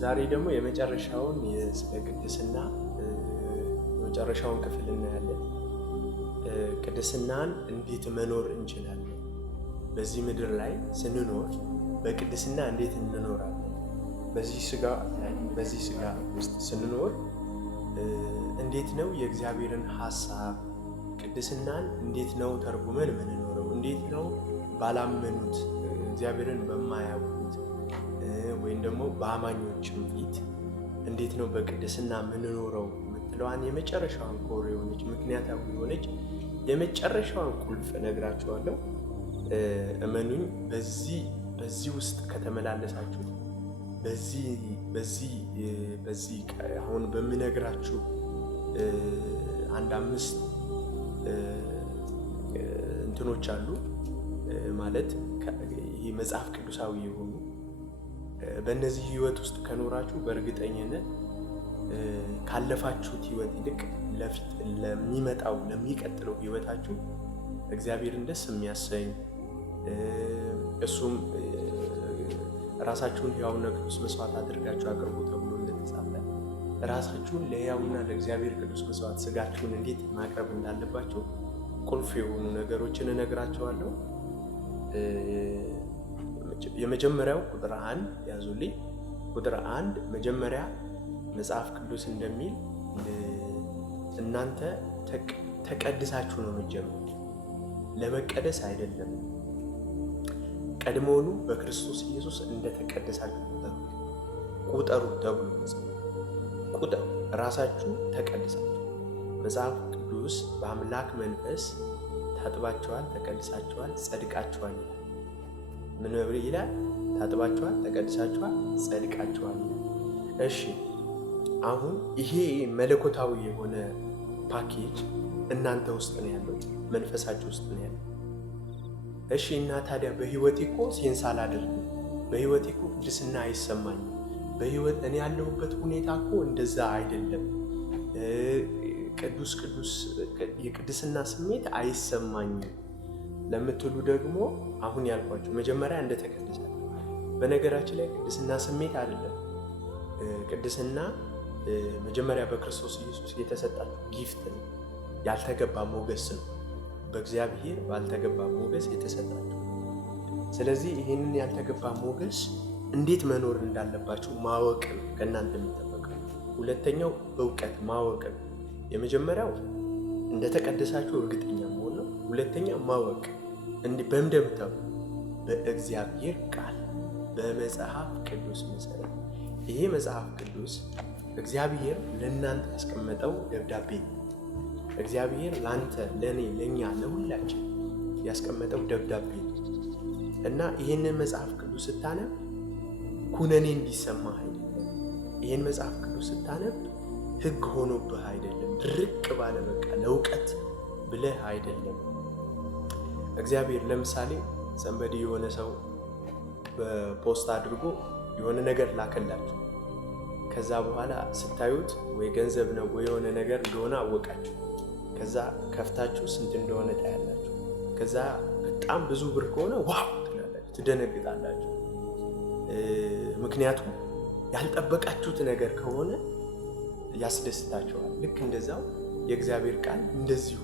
ዛሬ ደግሞ የመጨረሻውን ስለ ቅድስና የመጨረሻውን ክፍል እናያለን። ቅድስናን እንዴት መኖር እንችላለን? በዚህ ምድር ላይ ስንኖር በቅድስና እንዴት እንኖራለን? በዚህ ስጋ ውስጥ ስንኖር እንዴት ነው የእግዚአብሔርን ሐሳብ ቅድስናን እንዴት ነው ተርጉመን የምንኖረው? እንዴት ነው ባላመኑት እግዚአብሔርን በማያውቁት ወይም ደግሞ በአማኞችም ፊት እንዴት ነው በቅድስና የምንኖረው የምትለዋን የመጨረሻዋን ኮር የሆነች ምክንያታዊ የሆነች የመጨረሻዋን ቁልፍ እነግራችኋለሁ። እመኑኝ፣ በዚህ ውስጥ ከተመላለሳችሁ በዚህ አሁን በምነግራችሁ አንድ 5 እንትኖች አሉ ማለት ይህ መጽሐፍ ቅዱሳዊ የሆኑ በእነዚህ ህይወት ውስጥ ከኖራችሁ በእርግጠኝነት ካለፋችሁት ህይወት ይልቅ ለሚቀጥለው ህይወታችሁ እግዚአብሔርን ደስ የሚያሰኝ እሱም ራሳችሁን ሕያውና ቅዱስ መስዋዕት አድርጋችሁ አቅርቡ ተብሎ እንደተጻፈ ራሳችሁን ለሕያውና ለእግዚአብሔር ቅዱስ መስዋዕት ስጋችሁን እንዴት ማቅረብ እንዳለባችሁ ቁልፍ የሆኑ ነገሮችን እነግራችኋለሁ። የመጀመሪያው ቁጥር 1 ያዙልኝ። ቁጥር 1 መጀመሪያ መጽሐፍ ቅዱስ እንደሚል እናንተ ተቀድሳችሁ ነው የምትጀምሩት። ለመቀደስ አይደለም፣ ቀድሞውኑ በክርስቶስ ኢየሱስ እንደተቀደሳችሁ ቁጠሩ ተብሎ ቁጠሩ። ራሳችሁ ተቀድሳችሁ መጽሐፍ ቅዱስ በአምላክ መንፈስ ታጥባችኋል፣ ተቀድሳችኋል፣ ጸድቃችኋል ይላል። ምን ይላል? ታጥባችኋል፣ ተቀድሳችኋል፣ ጸድቃችኋል። እሺ፣ አሁን ይሄ መለኮታዊ የሆነ ፓኬጅ እናንተ ውስጥ ነው ያለው፣ መንፈሳችሁ ውስጥ ነው ያለው። እሺ፣ እና ታዲያ በህይወቴ እኮ ሴንስ አላደርግም፣ በህይወቴ እኮ ቅድስና አይሰማኝም፣ በህይወት እኔ ያለሁበት ሁኔታ እኮ እንደዛ አይደለም፣ የቅድስና ስሜት አይሰማኝም ለምትሉ ደግሞ አሁን ያልኳችሁ መጀመሪያ እንደተቀደሳችሁ። በነገራችን ላይ ቅድስና ስሜት አይደለም። ቅድስና መጀመሪያ በክርስቶስ ኢየሱስ የተሰጣችሁ ጊፍት ነው፣ ያልተገባ ሞገስ ነው። በእግዚአብሔር ባልተገባ ሞገስ የተሰጣችሁ። ስለዚህ ይህንን ያልተገባ ሞገስ እንዴት መኖር እንዳለባችሁ ማወቅ ነው ከእናንተ የሚጠበቀው። ሁለተኛው እውቀት ማወቅ ነው። የመጀመሪያው እንደተቀደሳችሁ እርግጠኛ መሆን ነው። ሁለተኛ ማወቅ በምደምታው በእግዚአብሔር ቃል በመጽሐፍ ቅዱስ መሰረት። ይሄ መጽሐፍ ቅዱስ እግዚአብሔር ለእናንተ ያስቀመጠው ደብዳቤ ነው። እግዚአብሔር ለአንተ፣ ለእኔ፣ ለእኛ፣ ለሁላችን ያስቀመጠው ደብዳቤ ነው እና ይህንን መጽሐፍ ቅዱስ ስታነብ ኩነኔ እንዲሰማህ አይደለም። ይህን መጽሐፍ ቅዱስ ስታነብ ሕግ ሆኖብህ አይደለም። ድርቅ ባለ በቃ ለእውቀት ብለህ አይደለም። እግዚአብሔር ለምሳሌ ሰንበዲ የሆነ ሰው በፖስታ አድርጎ የሆነ ነገር ላከላችሁ። ከዛ በኋላ ስታዩት ወይ ገንዘብ ነው ወይ የሆነ ነገር እንደሆነ አወቃችሁ። ከዛ ከፍታችሁ ስንት እንደሆነ ታያላችሁ። ከዛ በጣም ብዙ ብር ከሆነ ዋው ትላላችሁ፣ ትደነግጣላችሁ። ምክንያቱም ያልጠበቃችሁት ነገር ከሆነ ያስደስታችኋል። ልክ እንደዛው የእግዚአብሔር ቃል እንደዚሁ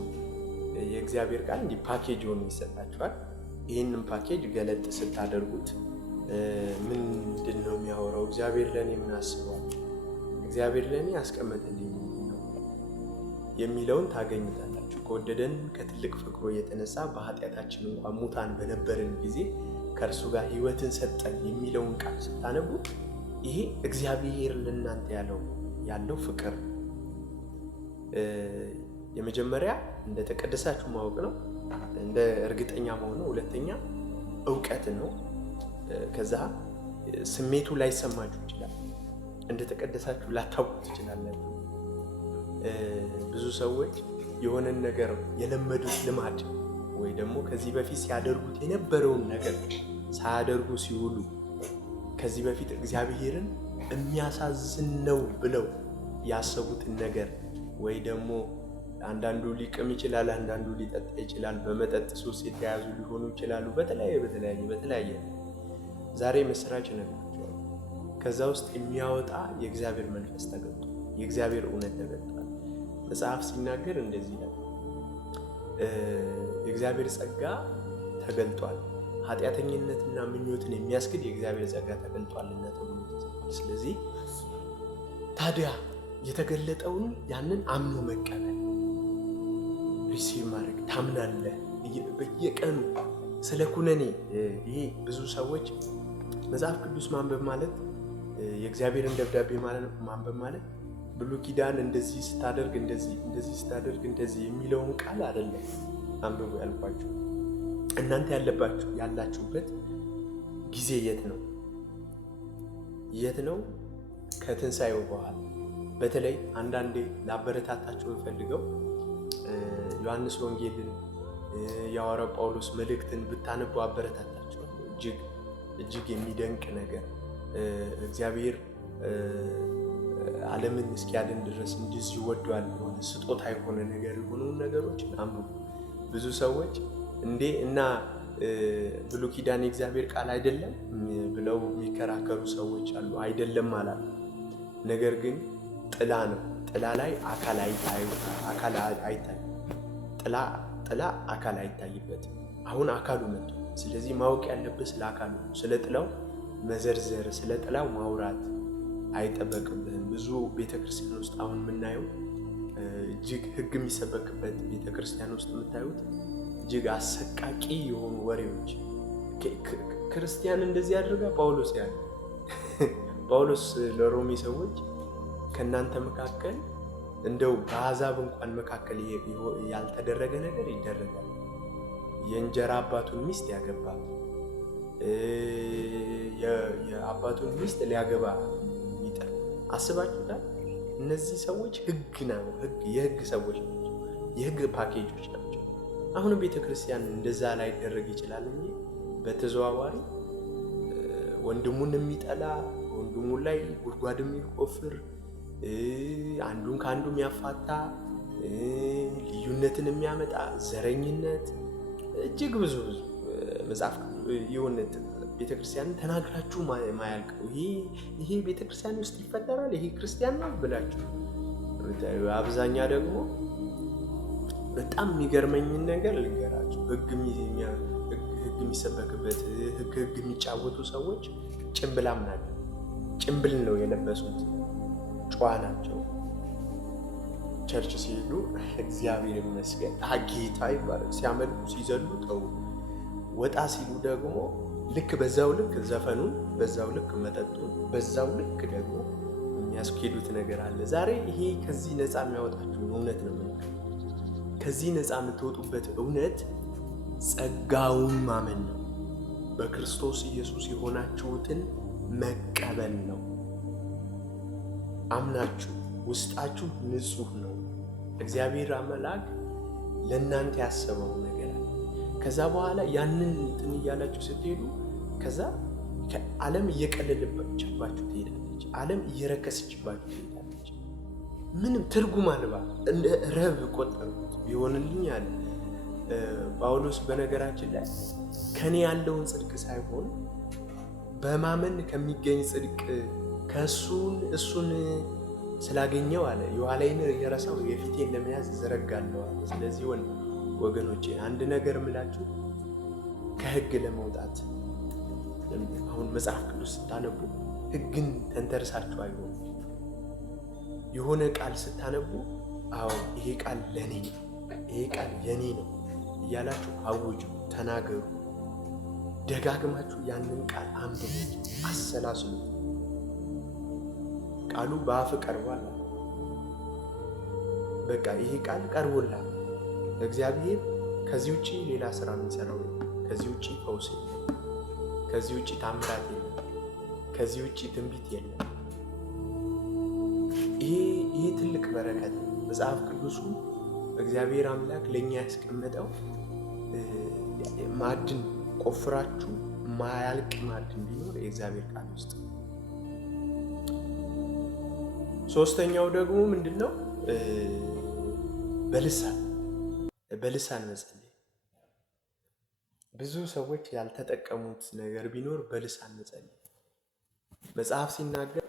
የእግዚአብሔር ቃል እንዲህ ፓኬጅ ሆኖ ይሰጣችኋል። ይህንን ፓኬጅ ገለጥ ስታደርጉት ምንድን ነው የሚያወራው? እግዚአብሔር ለእኔ ምን አስቧል? እግዚአብሔር ለእኔ ያስቀመጠልኝ ነው የሚለውን ታገኙታላችሁ። ከወደደን ከትልቅ ፍቅሩ የተነሳ በኃጢአታችን እንኳን ሙታን በነበርን ጊዜ ከእርሱ ጋር ሕይወትን ሰጠን የሚለውን ቃል ስታነቡ ይሄ እግዚአብሔር ለእናንተ ያለው ፍቅር የመጀመሪያ እንደተቀደሳችሁ ማወቅ ነው፣ እንደ እርግጠኛ መሆን ነው። ሁለተኛ እውቀት ነው። ከዛ ስሜቱ ላይሰማችሁ ይችላል፣ እንደተቀደሳችሁ ላታውቁ ትችላላችሁ። ብዙ ሰዎች የሆነን ነገር የለመዱት ልማድ ወይ ደግሞ ከዚህ በፊት ሲያደርጉት የነበረውን ነገር ሳያደርጉ ሲውሉ ከዚህ በፊት እግዚአብሔርን የሚያሳዝን ነው ብለው ያሰቡትን ነገር ወይ ደግሞ አንዳንዱ ሊቅም ይችላል፣ አንዳንዱ ሊጠጣ ይችላል፣ በመጠጥ ሱስ የተያዙ ሊሆኑ ይችላሉ። በተለያየ ዛሬ ምስራች ነግራቸዋል። ከዛ ውስጥ የሚያወጣ የእግዚአብሔር መንፈስ ተገልጧል። የእግዚአብሔር እውነት ተገልጧል። መጽሐፍ ሲናገር እንደዚህ ይላል፣ የእግዚአብሔር ጸጋ ተገልጧል፣ ኃጢአተኝነትና ምኞትን የሚያስክድ የእግዚአብሔር ጸጋ ተገልጧልና ተብሎ ተጽፏል። ስለዚህ ታዲያ የተገለጠውን ያንን አምኖ መቀበል፣ ሪሲቭ ማድረግ፣ ታምናለህ። በየቀኑ ስለ ኩነኔ ይሄ ብዙ ሰዎች መጽሐፍ ቅዱስ ማንበብ ማለት የእግዚአብሔርን ደብዳቤ ማንበብ ማለት ብሉይ ኪዳን እንደዚህ ስታደርግ እንደዚህ ስታደርግ እንደዚህ የሚለውን ቃል አይደለም አንብቡ ያልኳችሁ። እናንተ ያላችሁበት ጊዜ የት ነው? ከትንሣኤው በኋላ። በተለይ አንዳንዴ ላበረታታችሁ የምፈልገው ዮሐንስ ወንጌልን የሐዋርያው ጳውሎስ መልእክትን ብታነቡ አበረታታችኋለሁ። እጅግ የሚደንቅ ነገር እግዚአብሔር ዓለምን እስኪያድን ድረስ እንደዚህ ወዷል የሆነ ስጦታ የሆነ ነገር የሆኑ ነገሮችን አንብቡ። ብዙ ሰዎች እና ብሉይ ኪዳን የእግዚአብሔር ቃል አይደለም ብለው የሚከራከሩ ሰዎች አሉ። አይደለም አላሉ። ነገር ግን ጥላ ነው። ጥላ ላይ አካል አይታይም። ጥላ አካል አይታይበትም። አሁን አካሉ መጥቶ፣ ስለዚህ ማወቅ ያለብህ ስለ አካሉ ነው። ስለ ጥላው መዘርዘር፣ ስለ ጥላው ማውራት አይጠበቅብህም። ብዙ ቤተክርስቲያን ውስጥ አሁን የምናየው እጅግ ሕግ የሚሰበክበት ቤተክርስቲያን ውስጥ የምታዩት እጅግ አሰቃቂ የሆኑ ወሬዎች። ክርስቲያን እንደዚህ አድርጋ ጳውሎስ ለሮሜ ሰዎች ከእናንተ መካከል እንደው በአሕዛብ እንኳን መካከል ያልተደረገ ነገር ይደረጋል። የእንጀራ አባቱን ሚስት ያገባ፣ የአባቱን ሚስት ሊያገባ የሚጥር አስባችሁታል? እነዚህ ሰዎች የሕግ ሰዎች ናቸው። የሕግ ፓኬጆች ናቸው። አሁንም ቤተክርስቲያን እንደዛ ላይደረግ ይችላል እንጂ በተዘዋዋሪ ወንድሙን የሚጠላ፣ ወንድሙ ላይ ጉድጓድ የሚቆፍር፣ አንዱን ከአንዱ የሚያፋታ፣ ልዩነትን የሚያመጣ፣ ዘረኝነት፣ እጅግ ብዙ መጽሐፍ የሆነ ቤተክርስቲያንን ተናግራችሁ ማያልቀው ይሄ ቤተክርስቲያን ውስጥ ይፈጠራል፣ ይሄ ክርስቲያን ነው ብላችሁ አብዛኛ ደግሞ በጣም የሚገርመኝን ነገር ልንገራችሁ። ሕግ የሚሰበክበት ሕግ የሚጫወቱ ሰዎች ጭንብላም ናቸው። ጭንብል ነው የለበሱት። ጨዋ ናቸው። ቸርች ሲሄዱ እግዚአብሔር ይመስገን ጌታ ይባላል፣ ሲያመልኩ ሲዘሉ ተው። ወጣ ሲሉ ደግሞ ልክ በዛው ልክ ዘፈኑን፣ በዛው ልክ መጠጡን፣ በዛው ልክ ደግሞ የሚያስኬዱት ነገር አለ። ዛሬ ይሄ ከዚህ ነፃ የሚያወጣችሁ እውነት ነው። ከዚህ ነፃ የምትወጡበት እውነት ጸጋውን ማመን ነው። በክርስቶስ ኢየሱስ የሆናችሁትን መቀበል ነው። አምናችሁ ውስጣችሁ ንጹህ ነው። እግዚአብሔር አምላክ ለእናንተ ያሰበው ነገር አለ። ከዛ በኋላ ያንን እንትን እያላችሁ ስትሄዱ ከዛ ዓለም እየቀለለችባችሁ ትሄዳለች። ዓለም እየረከሰችባችሁ ትሄዳለች። ምንም ትርጉም አልባ እንደ ረብ ቆጠሩት ቢሆንልኝ አለ ጳውሎስ። በነገራችን ላይ ከኔ ያለውን ጽድቅ ሳይሆን በማመን ከሚገኝ ጽድቅ እሱን ስላገኘው አለ የኋላዬን የረሳው የፊቴን ለመያዝ እዘረጋለሁ አለ። ስለዚህ ወገኖቼ አንድ ነገር እምላችሁ ከሕግ ለመውጣት አሁን መጽሐፍ ቅዱስ ስታነቡ ሕግን ተንተርሳችሁ አይሆን። የሆነ ቃል ስታነቡ አዎ ይሄ ቃል ለኔ ነው፣ ይሄ ቃል የኔ ነው እያላችሁ አውጁ፣ ተናገሩ። ደጋግማችሁ ያንን ቃል አንብቡት፣ አሰላስሉት። ቃሉ በአፍ ቀርቧል። በቃ ይሄ ቃል ቀርቦላል። እግዚአብሔር ከዚህ ውጪ ሌላ ስራ የሚሰራው ከዚህ ውጪ ፈውስ የለም፣ ከዚህ ውጪ ታምራት የለም፣ ከዚህ ውጪ ትንቢት የለም። ይሄ ትልቅ በረከት ነው። መጽሐፍ ቅዱሱ እግዚአብሔር አምላክ ለእኛ ያስቀመጠው ማዕድን ቆፍራችሁ ማያልቅ ማዕድን ቢኖር የእግዚአብሔር ቃል ውስጥ። ሶስተኛው ደግሞ ምንድን ነው? በልሳን መጸለይ። ብዙ ሰዎች ያልተጠቀሙት ነገር ቢኖር በልሳን መጸለይ። መጽሐፍ ሲናገር